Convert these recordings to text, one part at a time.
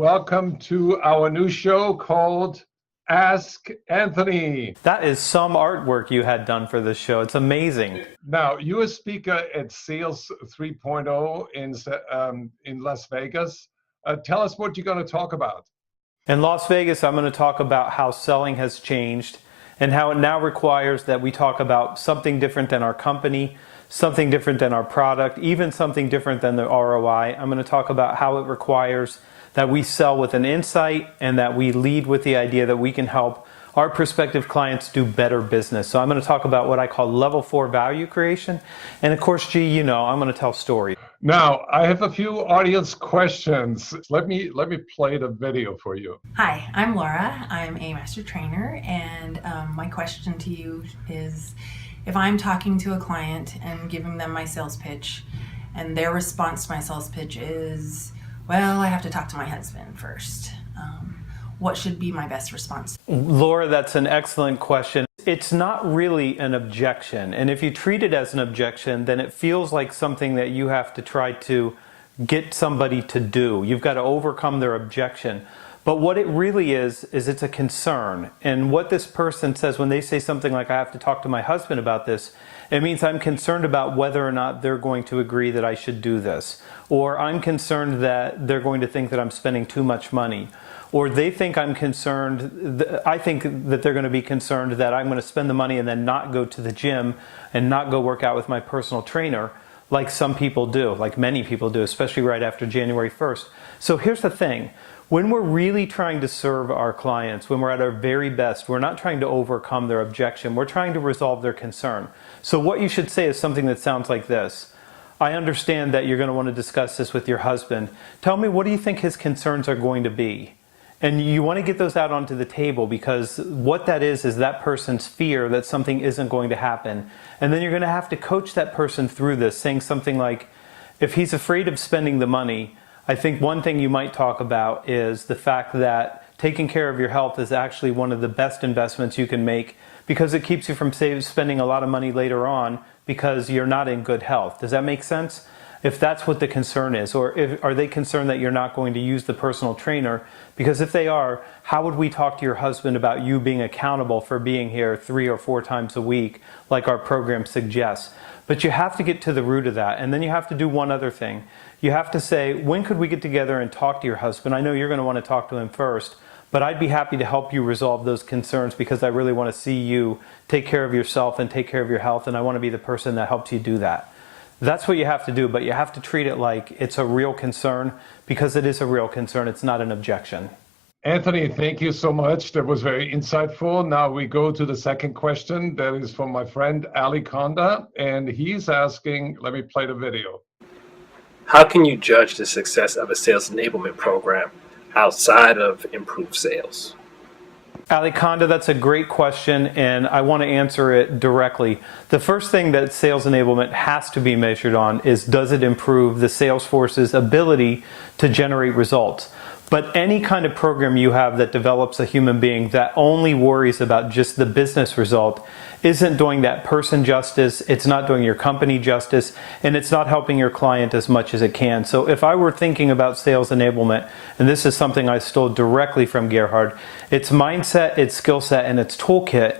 welcome to our new show called Ask Anthony. That is some artwork you had done for this show. It's amazing. Now, you're a speaker at Sales 3.0 in Las Vegas. Tell us what you're going to talk about. In Las Vegas, I'm going to talk about how selling has changed and how it now requires that we talk about something different than our company, something different than our product, even something different than the ROI. I'm going to talk about how it requires that we sell with an insight and that we lead with the idea that we can help our prospective clients do better business. So I'm going to talk about what I call level 4 value creation. And of course, G, you know, I'm going to tell stories. Now, I have a few audience questions. Let me play the video for you. Hi, I'm Laura. I'm a master trainer, and my question to you is, if I'm talking to a client and giving them my sales pitch, and their response to my sales pitch is, well, I have to talk to my husband first. What should be my best response? Laura, that's an excellent question. It's not really an objection. And if you treat it as an objection, then it feels like something that you have to try to get somebody to do. You've got to overcome their objection. But what it really is it's a concern. And what this person says when they say something like, I have to talk to my husband about this, it means I'm concerned about whether or not they're going to agree that I should do this. Or I'm concerned that they're going to think that I'm spending too much money. Or they think I'm concerned, I think that they're going to be concerned that I'm going to spend the money and then not go to the gym and not go work out with my personal trainer like some people do, like many people do, especially right after January 1st. So here's the thing. When we're really trying to serve our clients, when we're at our very best, we're not trying to overcome their objection. We're trying to resolve their concern. So what you should say is something that sounds like this. I understand that you're going to want to discuss this with your husband. Tell me, what do you think his concerns are going to be? And you want to get those out onto the table, because what that is that person's fear that something isn't going to happen. And then you're going to have to coach that person through this, saying something like, if he's afraid of spending the money, I think one thing you might talk about is the fact that taking care of your health is actually one of the best investments you can make, because it keeps you from spending a lot of money later on because you're not in good health. Does that make sense? If that's what the concern is, or are they concerned that you're not going to use the personal trainer? Because if they are, how would we talk to your husband about you being accountable for being here 3 or 4 times a week, like our program suggests? But you have to get to the root of that. And then you have to do one other thing. You have to say, when could we get together and talk to your husband? I know you're going to want to talk to him first, but I'd be happy to help you resolve those concerns, because I really want to see you take care of yourself and take care of your health, and I want to be the person that helps you do that. That's what you have to do, but you have to treat it like it's a real concern, because it is a real concern. It's not an objection. Anthony, thank you so much. That was very insightful. Now we go to the second question. That is from my friend Ali Konda, and he's asking, let me play the video. How can you judge the success of a sales enablement program outside of improved sales? Ali Konda, that's a great question, and I want to answer it directly. The first thing that sales enablement has to be measured on is, does it improve the sales force's ability to generate results? But any kind of program you have that develops a human being that only worries about just the business result isn't doing that person justice, it's not doing your company justice, and it's not helping your client as much as it can. So if I were thinking about sales enablement, and this is something I stole directly from Gerhard, it's mindset, it's skill set, and it's toolkit.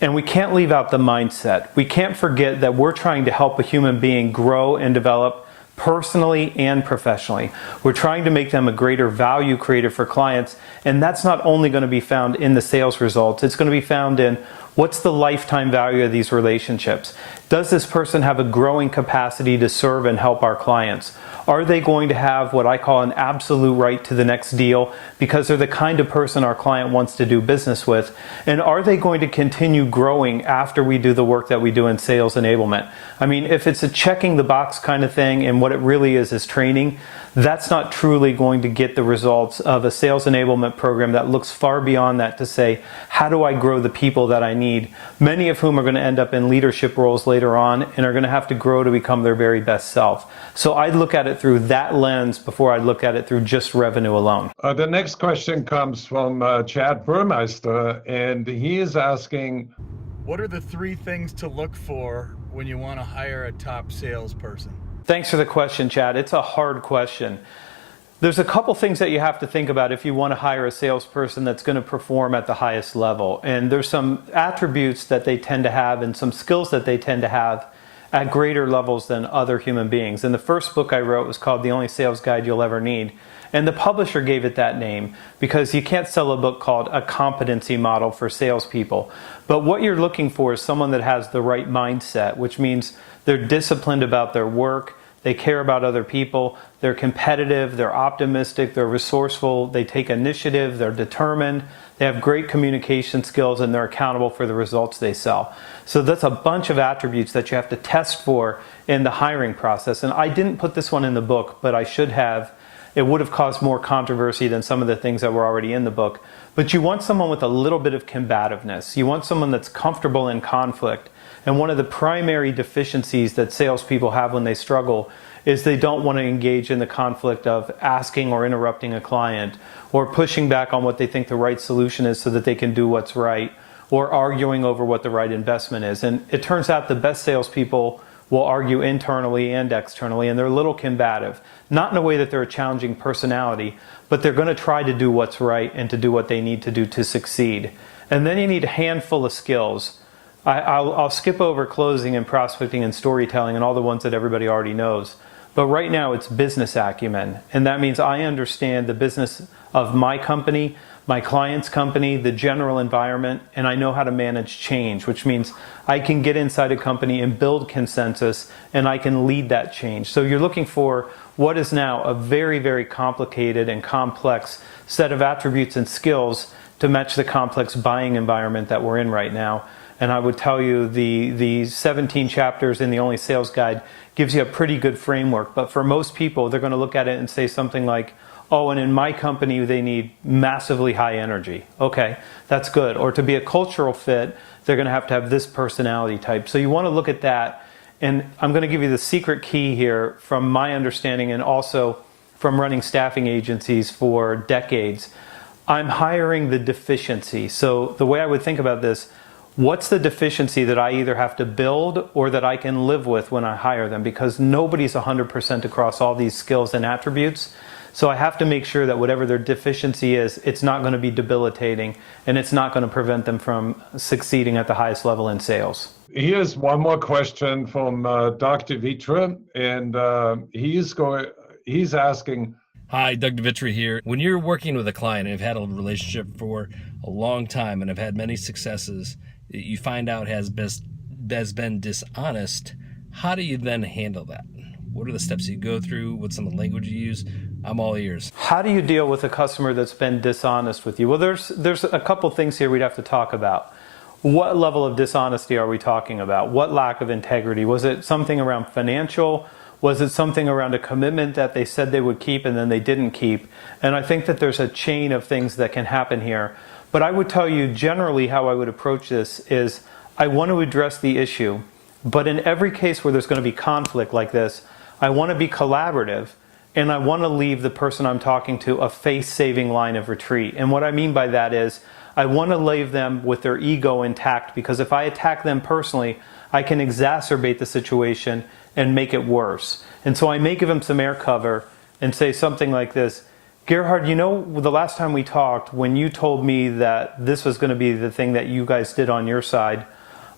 And we can't leave out the mindset. We can't forget that we're trying to help a human being grow and develop personally and professionally. We're trying to make them a greater value creator for clients, and that's not only going to be found in the sales results, it's going to be found in what's the lifetime value of these relationships. Does this person have a growing capacity to serve and help our clients? Are they going to have what I call an absolute right to the next deal because they're the kind of person our client wants to do business with? And are they going to continue growing after we do the work that we do in sales enablement? I mean, if it's a checking the box kind of thing and what it really is training, that's not truly going to get the results of a sales enablement program that looks far beyond that to say, how do I grow the people that I need? Many of whom are going to end up in leadership roles later on and are going to have to grow to become their very best self. So I'd look at it through that lens before I'd look at it through just revenue alone. The next question comes from Chad Burmeister, and he is asking, what are the 3 things to look for when you want to hire a top salesperson? Thanks for the question, Chad. It's a hard question. There's a couple things that you have to think about if you want to hire a salesperson that's going to perform at the highest level. And there's some attributes that they tend to have and some skills that they tend to have at greater levels than other human beings. And the first book I wrote was called The Only Sales Guide You'll Ever Need. And the publisher gave it that name because you can't sell a book called A Competency Model for Salespeople. But what you're looking for is someone that has the right mindset, which means they're disciplined about their work, they care about other people, they're competitive, they're optimistic, they're resourceful, they take initiative, they're determined, they have great communication skills, and they're accountable for the results they sell. So that's a bunch of attributes that you have to test for in the hiring process. And I didn't put this one in the book, but I should have. It would have caused more controversy than some of the things that were already in the book. But you want someone with a little bit of combativeness. You want someone that's comfortable in conflict. And one of the primary deficiencies that salespeople have when they struggle is they don't want to engage in the conflict of asking or interrupting a client, or pushing back on what they think the right solution is so that they can do what's right, or arguing over what the right investment is. And it turns out the best salespeople will argue internally and externally, and they're a little combative. Not in a way that they're a challenging personality, but they're going to try to do what's right and to do what they need to do to succeed. And then you need a handful of skills. I'll skip over closing and prospecting and storytelling and all the ones that everybody already knows. But right now it's business acumen. And that means I understand the business of my company, my client's company, the general environment, and I know how to manage change, which means I can get inside a company and build consensus, and I can lead that change. So you're looking for what is now a very, very complicated and complex set of attributes and skills to match the complex buying environment that we're in right now. And I would tell you the 17 chapters in the Only Sales Guide gives you a pretty good framework. But for most people, they're going to look at it and say something like, oh, and in my company, they need massively high energy. Okay, that's good. Or to be a cultural fit, they're going to have this personality type. So you want to look at that. And I'm going to give you the secret key here from my understanding and also from running staffing agencies for decades. I'm hiring the deficiency. So the way I would think about this, what's the deficiency that I either have to build or that I can live with when I hire them? Because nobody's 100% across all these skills and attributes. So I have to make sure that whatever their deficiency is, it's not going to be debilitating and it's not going to prevent them from succeeding at the highest level in sales. Here's one more question from Dr. Vitra, and he's asking, Hi, Doug DeVitri here. When you're working with a client and have had a relationship for a long time and have had many successes, you find out has been dishonest, how do you then handle that? What are the steps you go through? What's some of the language you use? I'm all ears. How do you deal with a customer that's been dishonest with you? Well, there's a couple things here we'd have to talk about. What level of dishonesty are we talking about? What lack of integrity? Was it something around financial? Was it something around a commitment that they said they would keep and then they didn't keep? And I think that there's a chain of things that can happen here. But I would tell you generally how I would approach this is I want to address the issue. But in every case where there's going to be conflict like this, I want to be collaborative and I want to leave the person I'm talking to a face-saving line of retreat. And what I mean by that is I want to leave them with their ego intact, because if I attack them personally, I can exacerbate the situation and make it worse. And so I may give them some air cover and say something like this: Gerhard, you know, the last time we talked, when you told me that this was going to be the thing that you guys did on your side,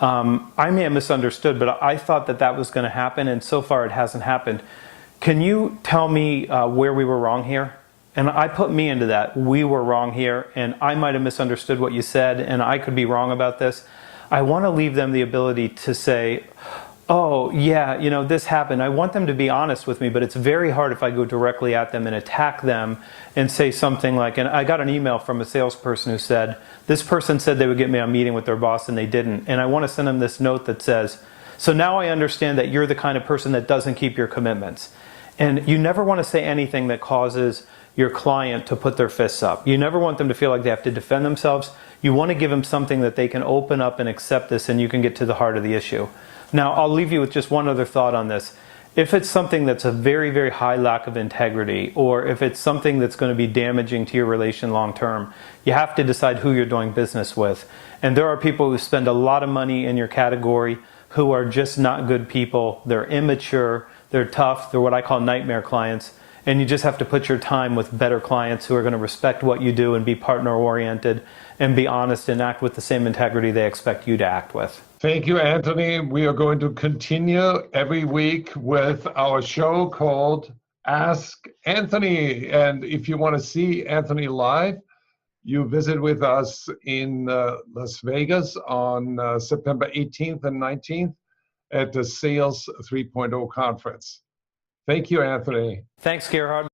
I may have misunderstood, but I thought that that was going to happen, and so far it hasn't happened. Can you tell me where we were wrong here? And I put me into that. We were wrong here, and I might have misunderstood what you said, and I could be wrong about this. I want to leave them the ability to say, oh, yeah, you know, this happened. I want them to be honest with me, but it's very hard if I go directly at them and attack them and say something like, and I got an email from a salesperson who said, this person said they would get me a meeting with their boss and they didn't. And I want to send them this note that says, so now I understand that you're the kind of person that doesn't keep your commitments. And you never want to say anything that causes your client to put their fists up. You never want them to feel like they have to defend themselves. You want to give them something that they can open up and accept this, and you can get to the heart of the issue. Now, I'll leave you with just one other thought on this. If it's something that's a very, very high lack of integrity, or if it's something that's going to be damaging to your relation long term, you have to decide who you're doing business with. And there are people who spend a lot of money in your category who are just not good people. They're immature, they're tough, they're what I call nightmare clients. And you just have to put your time with better clients who are going to respect what you do and be partner-oriented and be honest and act with the same integrity they expect you to act with. Thank you, Anthony. We are going to continue every week with our show called Ask Anthony. And if you want to see Anthony live, you visit with us in Las Vegas on September 18th and 19th at the Sales 3.0 conference. Thank you, Anthony. Thanks, Gerhard.